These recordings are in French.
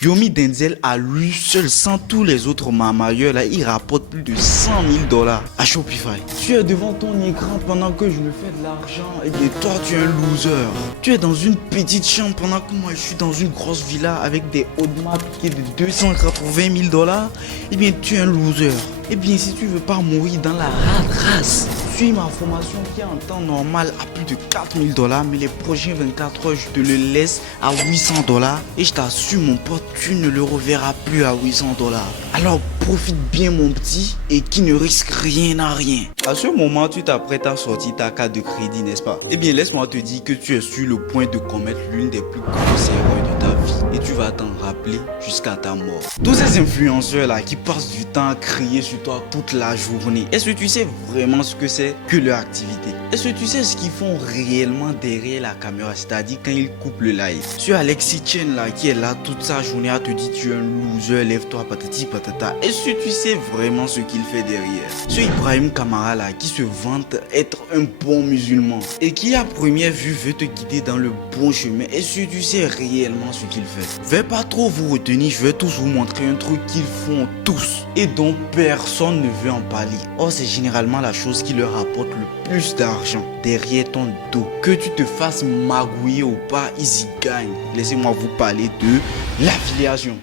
Yomi Denzel à lui seul, sans tous les autres mamailleurs là, il rapporte plus de 100 000 dollars à Shopify. Tu es devant ton écran pendant que je me fais de l'argent, et bien toi tu es un loser. Tu es dans une petite chambre pendant que moi je suis dans une grosse villa avec des Audemars qui est de 280 000 dollars, et bien tu es un loser. Et bien si tu veux pas mourir dans la rat race, suis ma formation qui en temps normal à plus de 4 000 dollars, mais les prochains 24 heures je te le laisse à 800 dollars, et je t'assure mon pote, tu ne le reverras plus à 800 dollars. Alors profite bien mon petit et qui ne risque rien à rien. À ce moment, tu t'apprêtes à sortir ta carte de crédit, n'est-ce pas? Eh bien laisse-moi te dire que tu es sur le point de commettre l'une des plus grosses erreurs de ta vie et tu vas t'en rappeler jusqu'à ta mort. Tous ces influenceurs là qui passent du temps à crier sur toi toute la journée, est-ce que tu sais vraiment ce que c'est que leur activité? Est-ce que tu sais ce qu'ils font réellement derrière la caméra, c'est-à-dire quand ils coupent le live? Sur Alexis Chen là qui est là toute sa journée à te dire tu es un loser, lève-toi patati patata. Est-ce que tu sais vraiment ce qu'il fait derrière? Ce Ibrahim Kamara là qui se vante être un bon musulman et qui à première vue veut te guider dans le bon chemin, est-ce que tu sais réellement ce qu'il fait? Je vais pas trop vous retenir, je vais tous vous montrer un truc qu'ils font tous et dont personne ne veut en parler. Or c'est généralement la chose qui leur apporte le plus d'argent derrière ton dos. Que tu te fasses magouiller ou pas, ils y gagnent. Laissez-moi vous parler de l'affiliation.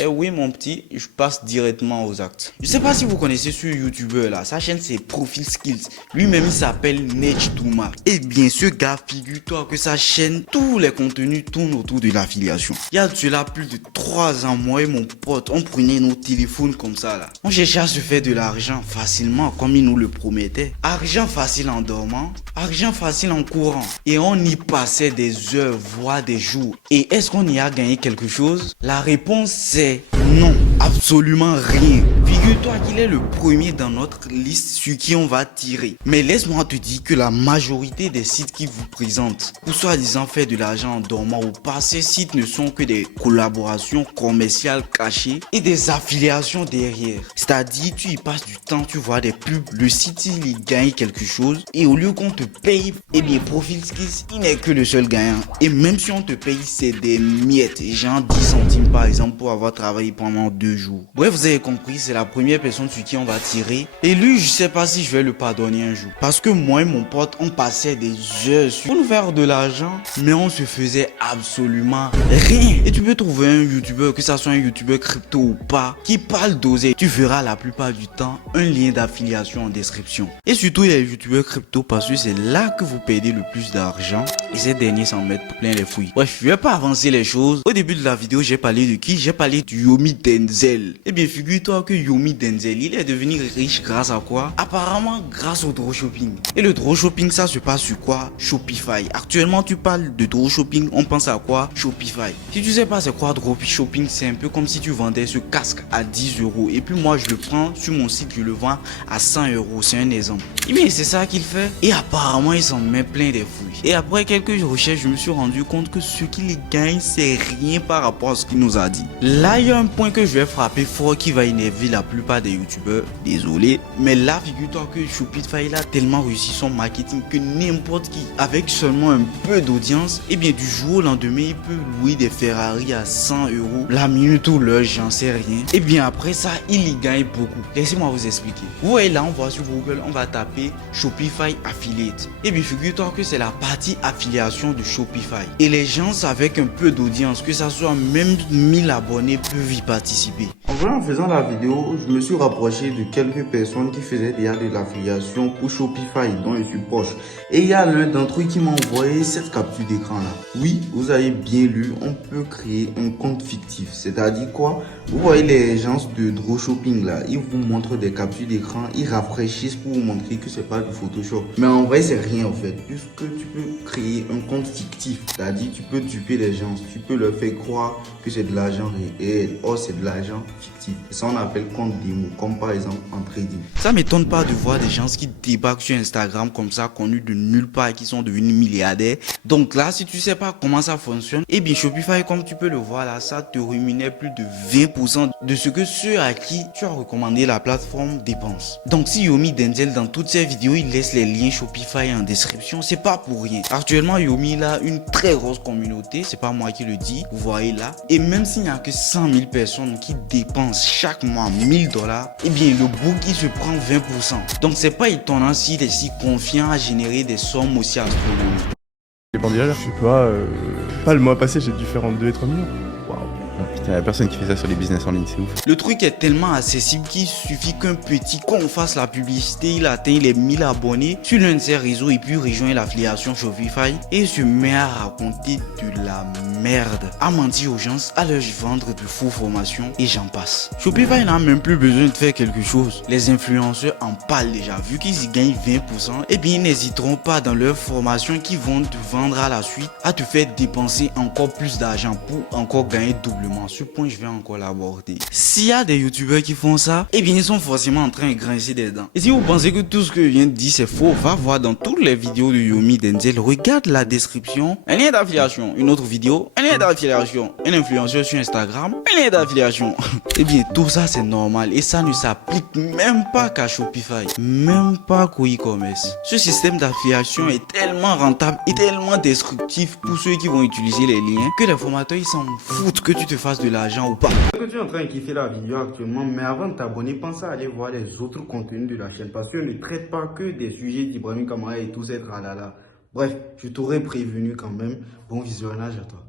Eh oui mon petit, je passe directement aux actes. Je sais pas si vous connaissez ce youtubeur là, sa chaîne c'est Profil Skills. Lui-même il s'appelle Nech Touma. Eh bien ce gars, figure-toi que sa chaîne, tous les contenus tournent autour de l'affiliation. Il y a de cela plus de 3 ans, moi et mon pote, on prenait nos téléphones comme ça là. On cherchait à se faire de l'argent facilement comme il nous le promettait. Argent facile en dormant, argent facile en courant. Et on y passait des heures, voire des jours. Et est-ce qu'on y a gagné quelque chose? La réponse c'est non, absolument rien. Figure-toi qu'il est le premier dans notre liste sur qui on va tirer. Mais laisse-moi te dire que la majorité des sites qui vous présentent pour soi-disant faire de l'argent en dormant ou pas, ces sites ne sont que des collaborations commerciales cachées et des affiliations derrière. C'est-à-dire tu y passes du temps, tu vois des pubs, le site il y gagne quelque chose et au lieu qu'on te paye, eh bien Profil Skills il n'est que le seul gagnant. Et même si on te paye, c'est des miettes, genre 10 centimes par exemple pour avoir travaillé pendant 2 jours. Bref, vous avez compris, c'est la première personne sur qui on va tirer. Et lui, je sais pas si je vais le pardonner un jour. Parce que moi et mon pote, on passait des heures pour nous faire de l'argent, mais on se faisait absolument rien. Et tu peux trouver un youtubeur, que ça soit un youtubeur crypto ou pas, qui parle d'oser. Tu verras la plupart du temps un lien d'affiliation en description. Et surtout, il y a les youtubeurs crypto parce que c'est là que vous perdez le plus d'argent. Et ces derniers s'en mettent plein les fouilles. Bref, je vais pas avancer les choses. Au début de la vidéo, j'ai parlé de qui? J'ai parlé du Yomi Denzel. Eh bien, figure-toi que Yomi Denzel, il est devenu riche grâce à quoi? Apparemment, grâce au dropshipping. Et le dropshipping, ça se passe sur quoi? Shopify. Actuellement, tu parles de dropshipping, on pense à quoi? Shopify. Si tu sais pas c'est quoi dropshipping, c'est un peu comme si tu vendais ce casque à 10 euros. Et puis moi, je le prends sur mon site, je le vends à 100 euros. C'est un exemple. Eh bien, c'est ça qu'il fait. Et apparemment, il s'en met plein des fouilles. Et après quelques recherches, je me suis rendu compte que ce qu'il gagne, c'est rien par rapport à ce qu'il nous a dit. Là, il y a un point que je vais frapper fort qui va énerver la plupart des youtubeurs. Désolé. Mais là, figure-toi que Shopify il a tellement réussi son marketing que n'importe qui, avec seulement un peu d'audience, et bien du jour au lendemain, il peut louer des Ferrari à 100 euros. La minute ou l'heure, j'en sais rien. Et bien après ça, il y gagne beaucoup. Laissez-moi vous expliquer. Vous voyez là, on va sur Google, on va taper Shopify Affiliate. Et bien figure-toi que c'est la partie affiliation de Shopify. Et les gens avec un peu d'audience, que ça soit même 1000 abonnés, peuvent y participer. En vrai, en faisant la vidéo, je me suis rapproché de quelques personnes qui faisaient déjà de l'affiliation pour Shopify, dont je suis proche. Et il y a l'un d'entre eux qui m'a envoyé cette capture d'écran là. Oui, vous avez bien lu, on peut créer un compte fictif. C'est-à-dire quoi? Vous voyez les gens de dropshipping là, ils vous montrent des captures d'écran, ils rafraîchissent pour vous montrer que c'est pas du Photoshop. Mais en vrai, c'est rien en fait, puisque tu peux créer un compte fictif. C'est-à-dire, tu peux duper les gens, tu peux leur faire croire que c'est de l'argent réel. Or, c'est de l'argent fictif. Et ça, on appelle compte démo, comme par exemple en trading. Ça m'étonne pas de voir des gens qui débarquent sur Instagram comme ça, connus de nulle part, qui sont devenus milliardaires. Donc là, si tu sais pas comment ça fonctionne, eh bien Shopify, comme tu peux le voir là, ça te rémunère plus de 20% de ce que ceux à qui tu as recommandé la plateforme dépensent. Donc si Yomi Denzel dans toutes ces ces vidéos, il laisse les liens Shopify en description. C'est pas pour rien. Actuellement, Yomi il a une très grosse communauté. C'est pas moi qui le dis. Vous voyez là. Et même s'il n'y a que 100 000 personnes qui dépensent chaque mois 1000 $, eh bien, le book, il se prend 20%. Donc, c'est pas étonnant s'il est si confiant à générer des sommes aussi astronomiques. Je sais pas, le mois passé, j'ai dû faire entre 2 et 3 millions. Putain, y'a personne qui fait ça sur les business en ligne, c'est ouf. Le truc est tellement accessible qu'il suffit qu'un petit con fasse la publicité, il atteint les 1000 abonnés sur l'un de ses réseaux et puis rejoint l'affiliation Shopify et se met à raconter de la merde, à mentir aux gens, à leur vendre de faux formations et j'en passe. Shopify n'a même plus besoin de faire quelque chose. Les influenceurs en parlent déjà, vu qu'ils y gagnent 20%, et bien ils n'hésiteront pas dans leurs formations qui vont te vendre à la suite à te faire dépenser encore plus d'argent pour encore gagner doublement. Ce point, je vais encore l'aborder. S'il y a des youtubeurs qui font ça, eh bien, ils sont forcément en train de grincer des dents. Et si vous pensez que tout ce que je viens de dire c'est faux, va voir dans toutes les vidéos de Yomi Denzel, regarde la description, un lien d'affiliation, une autre vidéo, un lien d'affiliation, un influenceur sur Instagram, un lien d'affiliation. Eh bien, tout ça c'est normal et ça ne s'applique même pas qu'à Shopify, même pas qu'au e-commerce. Ce système d'affiliation est tellement rentable et tellement destructif pour ceux qui vont utiliser les liens que les formateurs ils s'en foutent que tu te fasses de l'argent ou pas. Que tu es en train de kiffer la vidéo actuellement, mais avant de t'abonner, pense à aller voir les autres contenus de la chaîne parce qu'on ne traite pas que des sujets d'Ibrahim Kamara et tous ces tralala. Bref, je t'aurais prévenu quand même. Bon visionnage à toi.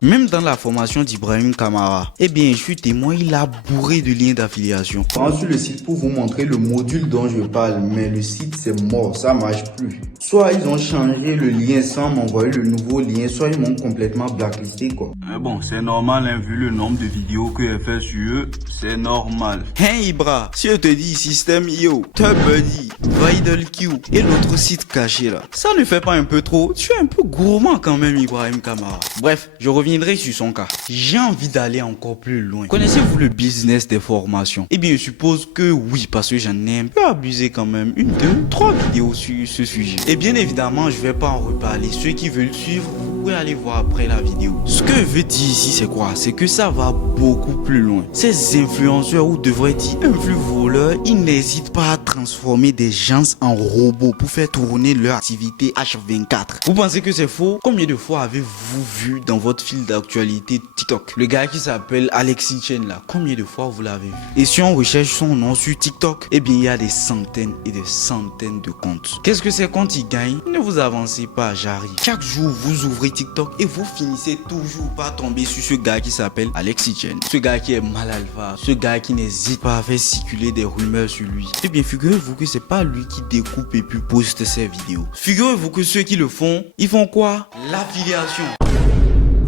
Même dans la formation d'Ibrahim Kamara, eh bien, je suis témoin, il a bourré de liens d'affiliation. Je suis sur le site pour vous montrer le module dont je parle, mais le site c'est mort, ça marche plus. Soit ils ont changé le lien sans m'envoyer le nouveau lien, soit ils m'ont complètement blacklisté quoi. Mais bon, c'est normal, hein, vu le nombre de vidéos que j'ai fait sur eux, c'est normal. Hein Ibra, si je te dis System.io, TubBuddy, VidalQ et l'autre site caché là, ça ne fait pas un peu trop? Tu es un peu gourmand quand même Ibrahim Kamara. Bref, je reviendrai sur son cas. J'ai envie d'aller encore plus loin. Connaissez-vous le business des formations? Eh bien, je suppose que oui, parce que j'en ai un peu abusé quand même. 1, 2, 3 vidéos sur ce sujet. Et bien évidemment, je vais pas en reparler. Ceux qui veulent suivre, vous pouvez aller voir après la vidéo. Ce que je veux dire ici, c'est quoi? C'est que ça va beaucoup plus loin. Ces influenceurs, ou devrait dire influ-voleurs, ils n'hésitent pas à transformer des gens en robots pour faire tourner leur activité H24. Vous pensez que c'est faux? Combien de fois avez-vous vu dans votre fil d'actualité TikTok le gars qui s'appelle Alexis Chen là? Combien de fois vous l'avez vu? Et si on recherche son nom sur TikTok, eh bien il y a des centaines et des centaines de comptes. Qu'est-ce que ces comptes ils gagnent? Ne vous avancez pas, j'arrive. Chaque jour vous ouvrez TikTok et vous finissez toujours par tomber sur ce gars qui s'appelle Alexis Chen. Ce gars qui est mal alpha, ce gars qui n'hésite pas à faire circuler des rumeurs sur lui. Eh bien figurez-vous que c'est pas lui qui découpe et puis poste ses vidéos. Figurez-vous que ceux qui le font, ils font quoi? L'affiliation.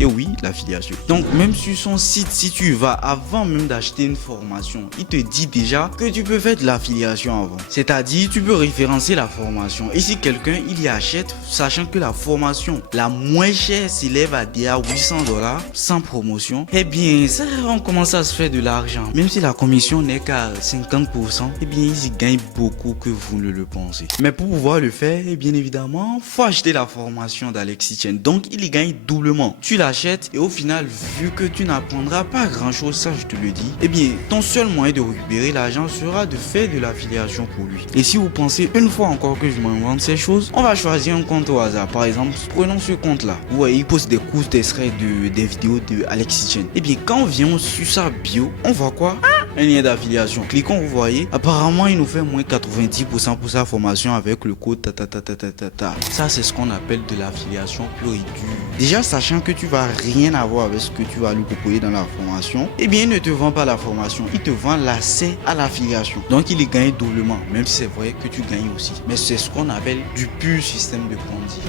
Et oui, l'affiliation. Donc même sur son site, si tu vas avant même d'acheter une formation, il te dit déjà que tu peux faire de l'affiliation avant. C'est-à-dire, tu peux référencer la formation. Et si quelqu'un il y achète, sachant que la formation la moins chère s'élève à déjà 800 $, sans promotion, eh bien ça on commence à se faire de l'argent. Même si la commission n'est qu'à 50%, eh bien ils y gagnent beaucoup que vous ne le pensez. Mais pour pouvoir le faire, eh bien évidemment, faut acheter la formation d'Alexis Chen. Donc il y gagne doublement. Tu l'achètes et au final, vu que tu n'apprendras pas grand chose, ça je te le dis, eh bien ton seul moyen de récupérer l'argent sera de faire de l'affiliation pour lui. Et si vous pensez une fois encore que je m'invente ces choses, on va choisir un compte au hasard. Par exemple, prenons ce compte là. Vous voyez, il poste des courses d'extraits des vidéos de Alexis Chen. Eh bien quand on vient sur sa bio, on voit quoi? Un lien d'affiliation. Cliquons, vous voyez. Apparemment, il nous fait moins 90% pour sa formation avec le code ta. Ça, c'est ce qu'on appelle de l'affiliation pure et dure. Déjà, sachant que tu vas rien avoir avec ce que tu vas lui proposer dans la formation, eh bien, il ne te vend pas la formation. Il te vend l'accès à l'affiliation. Donc, il est gagné doublement, même si c'est vrai que tu gagnes aussi. Mais c'est ce qu'on appelle du pur système de Ponzi.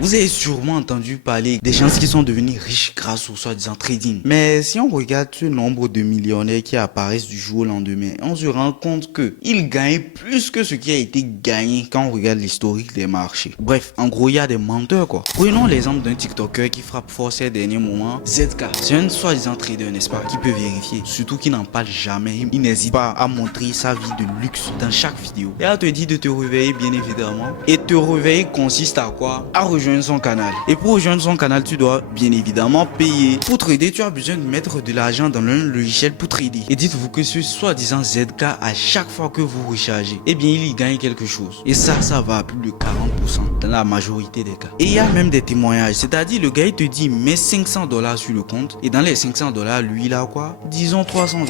Vous avez sûrement entendu parler des gens qui sont devenus riches grâce au soi-disant trading. Mais si on regarde ce nombre de millionnaires qui apparaissent du jour au lendemain, on se rend compte que ils gagnent plus que ce qui a été gagné quand on regarde l'historique des marchés. Bref, en gros, il y a des menteurs quoi. Prenons l'exemple d'un TikToker qui frappe fort ces derniers moments, ZK. C'est un soi-disant trader, n'est-ce pas, qui peut vérifier. Surtout qu'il n'en parle jamais. Il n'hésite pas à montrer sa vie de luxe dans chaque vidéo. Et à te dire de te réveiller bien évidemment. Et te réveiller consiste à quoi? À rejoindre rejoindre son canal. Et pour rejoindre son canal, tu dois bien évidemment payer. Pour trader, tu as besoin de mettre de l'argent dans un logiciel pour trader. Et dites-vous que ce soi-disant ZK, à chaque fois que vous rechargez, eh bien il y gagne quelque chose. Et ça va à plus de 40% dans la majorité des cas. Et il y a même des témoignages, c'est-à-dire le gars il te dit mets $500 sur le compte et dans les $500, lui il a quoi? Disons $300.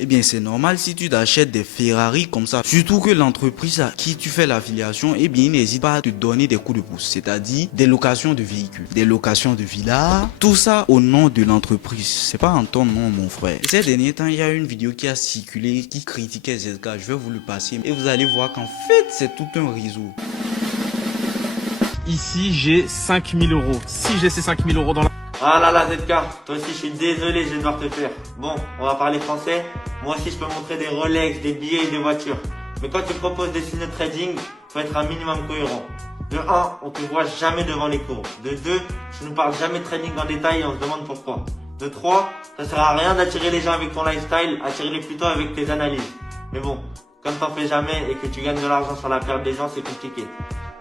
Eh bien c'est normal si tu t'achètes des Ferrari comme ça. Surtout que l'entreprise à qui tu fais l'affiliation, eh bien il n'hésite pas à te donner des coups de pouce, c'est-à-dire des locations de véhicules, des locations de villas, tout ça au nom de l'entreprise. C'est pas en ton nom mon frère. Et ces derniers temps, il y a une vidéo qui a circulé qui critiquait ZK. Je vais vous le passer et vous allez voir qu'en fait c'est tout un réseau. Ici, j'ai 5000 euros. Si j'ai ces 5000 euros dans la... Ah là là ZK, toi aussi je suis désolé, je vais devoir te faire. Bon, on va parler français. Moi aussi je peux montrer des Rolex, des billets et des voitures. Mais quand tu proposes des signes de trading, faut être un minimum cohérent. De 1, on te voit jamais devant les cours. De 2, tu nous parles jamais de trading en détail et on se demande pourquoi. De 3, ça sert à rien d'attirer les gens avec ton lifestyle, attire-les plutôt avec tes analyses. Mais bon, comme t'en fais jamais et que tu gagnes de l'argent sur la perte des gens, c'est compliqué.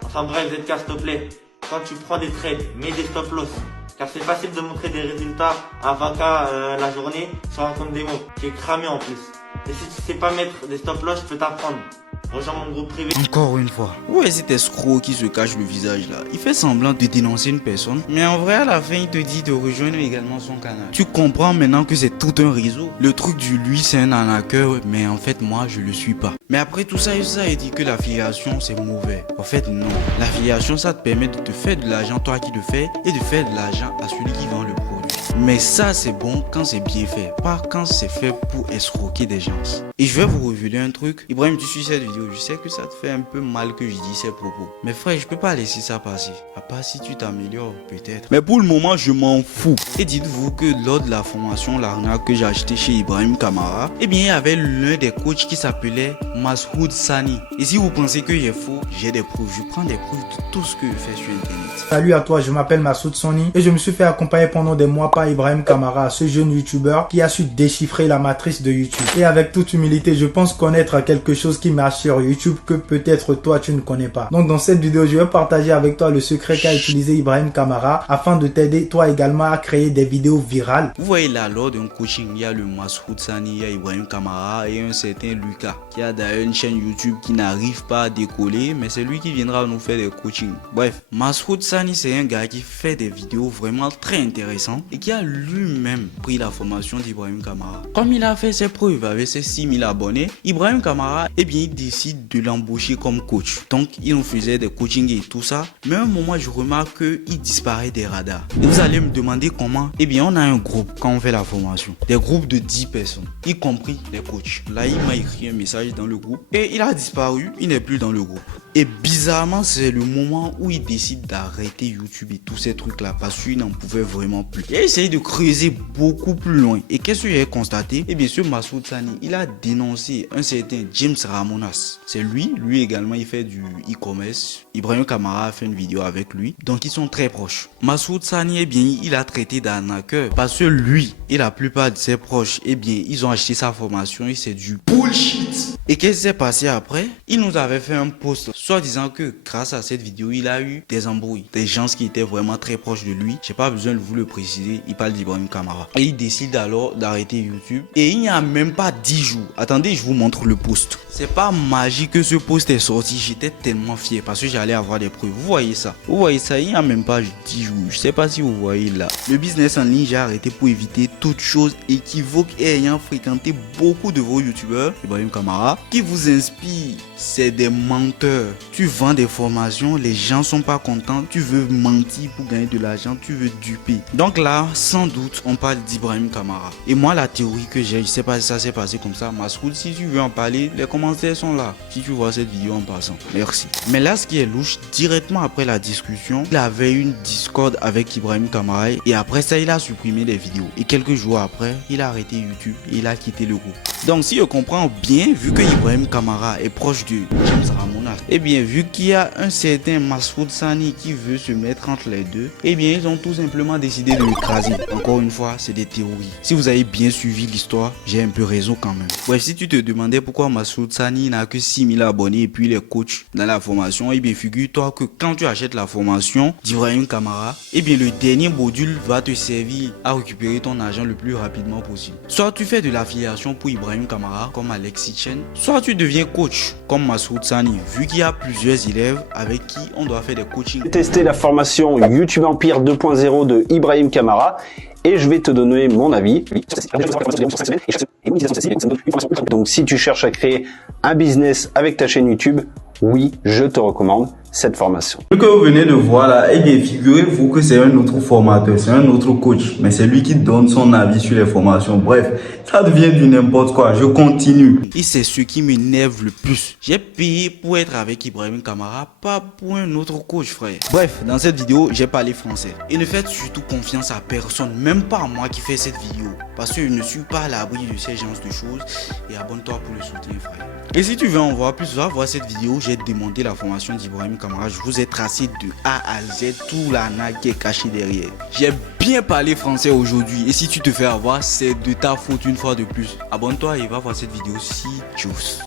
Enfin bref ZK, s'il te plaît, quand tu prends des trades, mets des stop loss. Car c'est facile de montrer des résultats à 20K la journée sur un compte démo, qui est cramé en plus. Et si tu sais pas mettre des stop loss, je peux t'apprendre. Rejoins mon groupe privé. Encore une fois, où est cet escroc qui se cache le visage là? Il fait semblant de dénoncer une personne, mais en vrai à la fin il te dit de rejoindre également son canal. Tu comprends maintenant que c'est tout un réseau. Le truc du lui c'est un arnaqueur, mais en fait moi je le suis pas. Mais après tout ça il dit que l'affiliation c'est mauvais. En fait non, l'affiliation ça te permet de te faire de l'argent toi qui le fais et de faire de l'argent à celui qui vend le produit. Mais ça c'est bon quand c'est bien fait, pas quand c'est fait pour escroquer des gens. Et je vais vous révéler un truc. Ibrahim, tu suis cette vidéo, je sais que ça te fait un peu mal que je dis ces propos. Mais frère, je peux pas laisser ça passer. À part si tu t'améliores, peut-être. Mais pour le moment, je m'en fous. Et dites-vous que lors de la formation, l'arnaque que j'ai acheté chez Ibrahim Kamara, eh bien, il y avait l'un des coachs qui s'appelait Masoud Sani. Et si vous pensez que j'ai faux, j'ai des preuves. Je prends des preuves de tout ce que je fais sur Internet. Salut à toi, je m'appelle Masoud Sani et je me suis fait accompagner pendant des mois par Ibrahim Kamara, ce jeune youtubeur qui a su déchiffrer la matrice de YouTube. Et avec toute humilité, je pense connaître quelque chose qui marche sur YouTube que peut-être toi tu ne connais pas. Donc dans cette vidéo, je vais partager avec toi le secret qu'a utilisé Ibrahim Kamara afin de t'aider toi également à créer des vidéos virales. Vous voyez là, lors d'un coaching, il y a le Masoud Sani, il y a Ibrahim Kamara et un certain Lucas qui a d'ailleurs une chaîne YouTube qui n'arrive pas à décoller, mais c'est lui qui viendra nous faire des coachings. Bref, Masoud Sani c'est un gars qui fait des vidéos vraiment très intéressantes et qui a lui-même pris la formation d'Ibrahim Kamara. Comme il a fait ses preuves avec ses 6000 abonnés, Ibrahim Kamara, eh bien, il décide de l'embaucher comme coach. Donc, il nous faisait des coachings et tout ça. Mais à un moment, je remarque qu'il disparaît des radars. Et vous allez me demander comment? Eh bien, on a un groupe quand on fait la formation. Des groupes de 10 personnes, y compris les coachs. Là, il m'a écrit un message dans le groupe et il a disparu. Il n'est plus dans le groupe. Et bizarrement, c'est le moment où il décide d'arrêter YouTube et tous ces trucs-là parce qu'il n'en pouvait vraiment plus. Il a essayé de creuser beaucoup plus loin. Et qu'est-ce que j'ai constaté? Eh bien, ce Masoud Sani, il a dénoncé un certain James Ramonas. C'est lui également, il fait du e-commerce. Ibrahim Kamara a fait une vidéo avec lui. Donc, ils sont très proches. Masoud Sani, eh bien, il a traité d'arnaqueur parce que lui et la plupart de ses proches, eh bien, ils ont acheté sa formation et c'est du bullshit. Et qu'est-ce qui s'est passé après? Il nous avait fait un post soit disant que grâce à cette vidéo, il a eu des embrouilles. Des gens qui étaient vraiment très proches de lui. J'ai pas besoin de vous le préciser. Il parle d'Ibrahim Kamara. Et il décide alors d'arrêter YouTube. Et il n'y a même pas 10 jours. Attendez, je vous montre le post. C'est pas magique que ce post est sorti. J'étais tellement fier parce que j'allais avoir des preuves. Vous voyez ça? Vous voyez ça? Il n'y a même pas 10 jours. Je sais pas si vous voyez là. Le business en ligne, j'ai arrêté pour éviter toute chose équivoque et ayant fréquenté beaucoup de vos youtubeurs, Ibrahim Kamara, qui vous inspire. C'est des menteurs. Tu vends des formations, les gens sont pas contents, tu veux mentir pour gagner de l'argent, tu veux duper. Donc là, sans doute, on parle d'Ibrahim Kamara. Et moi, la théorie que j'ai, je sais pas si ça s'est passé comme ça. Masoud, si tu veux en parler, les commentaires sont là. Si tu vois cette vidéo en passant, merci. Mais là, ce qui est louche, directement après la discussion, il avait une Discord avec Ibrahim Kamara et après ça, il a supprimé les vidéos. Et quelques jours après, il a arrêté YouTube et il a quitté le groupe. Donc, si je comprends bien, vu que Ibrahim Kamara est proche de James Ramonas, Eh bien, vu qu'il y a un certain Massoud Sani qui veut se mettre entre les deux, eh bien, ils ont tout simplement décidé de l'écraser. Encore une fois, c'est des théories. Si vous avez bien suivi l'histoire, j'ai un peu raison quand même. Bref, si tu te demandais pourquoi Massoud Sani n'a que 6000 abonnés et puis il est coach dans la formation, eh bien, figure-toi que quand tu achètes la formation d'Ibrahim Kamara, eh bien, le dernier module va te servir à récupérer ton argent le plus rapidement possible. Soit tu fais de l'affiliation pour Ibrahim Kamara comme Alexis Chen, soit tu deviens coach comme Massoud Sani, vu qu'il y a plusieurs élèves avec qui on doit faire des coachings. Tester la formation YouTube Empire 2.0 de Ibrahim Kamara et je vais te donner mon avis. Donc si tu cherches à créer un business avec ta chaîne YouTube, oui, je te recommande cette formation. Ce que vous venez de voir là, eh bien, figurez-vous que c'est un autre formateur, c'est un autre coach, mais c'est lui qui donne son avis sur les formations. Bref, ça devient du n'importe quoi. Je continue. Et c'est ce qui m'énerve le plus. J'ai payé pour être avec Ibrahim Kamara, pas pour un autre coach, frère. Bref, dans cette vidéo, j'ai parlé français. Et ne faites surtout confiance à personne, même pas à moi qui fais cette vidéo, parce que je ne suis pas à l'abri de ces genres de choses. Et abonne-toi pour le soutien, frère. Et si tu veux en voir plus, va voir cette vidéo. J'ai démonté la formation d'Ibrahim Kamara. Je vous ai tracé de A à Z tout l'arnaque qui est caché derrière. J'ai bien parlé français aujourd'hui. Et si tu te fais avoir, c'est de ta faute une fois de plus. Abonne-toi et va voir cette vidéo si tu oses.